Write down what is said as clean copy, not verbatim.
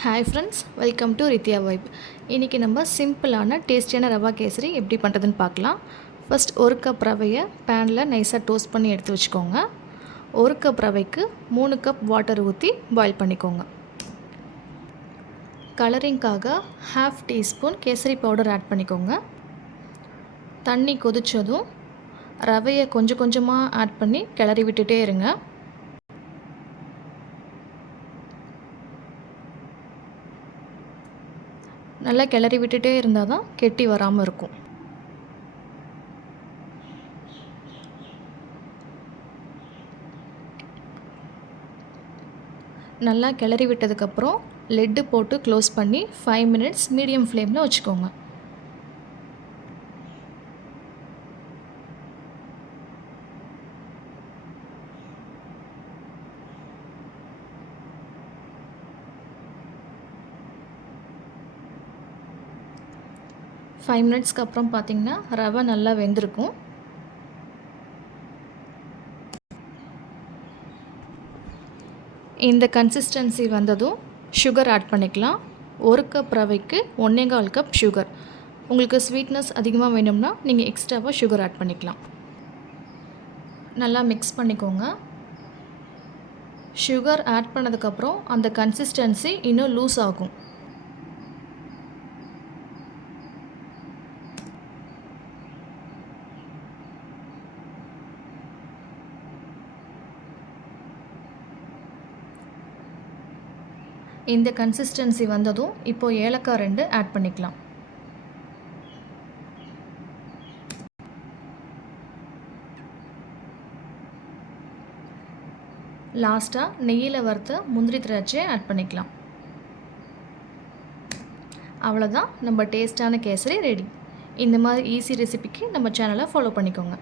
Hi friends, welcome to Rithya vibe. இன்றைக்கி நம்ம சிம்பிளான டேஸ்டியான ரவா கேசரி எப்படி பண்ணுறதுன்னு பார்க்கலாம். ஃபஸ்ட் ஒரு கப் ரவையை பேனில் நைஸாக டோஸ்ட் பண்ணி எடுத்து வச்சுக்கோங்க. ஒரு கப் ரவைக்கு 3 கப் வாட்டர் ஊற்றி பாயில் பண்ணிக்கோங்க. கலரிங்காக 1/2 டீஸ்பூன் கேசரி பவுடர் ஆட் பண்ணிக்கோங்க. தண்ணி கொதித்ததும் ரவையை கொஞ்சம் கொஞ்சமாக ஆட் பண்ணி கிளறி விட்டுட்டே இருங்க. நல்லா கிளறி விட்டுட்டே இருந்தால் தான் கெட்டி வராமல் இருக்கும். நல்லா கிளறி விட்டதுக்கப்புறம் லெட்டு போட்டு க்ளோஸ் பண்ணி 5 மினிட்ஸ் மீடியம் ஃப்ளேமில் வச்சுக்கோங்க. ஃபைவ் மினிட்ஸ்க்கு அப்புறம் பார்த்திங்கன்னா ரவை நல்லா வெந்திருக்கும். இந்த கன்சிஸ்டன்சி வந்ததும் சுகர் ஆட் பண்ணிக்கலாம். ஒரு கப் ரவைக்கு 1.25 கப் சுகர். உங்களுக்கு ஸ்வீட்னஸ் அதிகமாக வேணும்னா நீங்கள் எக்ஸ்ட்ராவாக சுகர் ஆட் பண்ணிக்கலாம். நல்லா மிக்ஸ் பண்ணிக்கோங்க. சுகர் ஆட் பண்ணதுக்கப்புறம் அந்த கன்சிஸ்டன்சி இன்னும் லூஸ் ஆகும். இந்த கன்சிஸ்டன்சி வந்ததும் இப்போ ஏலக்காய் 2 ஆட் பண்ணிக்கலாம். லாஸ்ட்டாக நெய்யில் வறுத்த முந்திரி திராட்சை ஆட் பண்ணிக்கலாம். அவ்வளோதான், நம்ம டேஸ்டான கேசரி ரெடி. இந்த மாதிரி ஈஸி ரெசிபிக்கு நம்ம சேனலை ஃபாலோ பண்ணிக்கோங்க.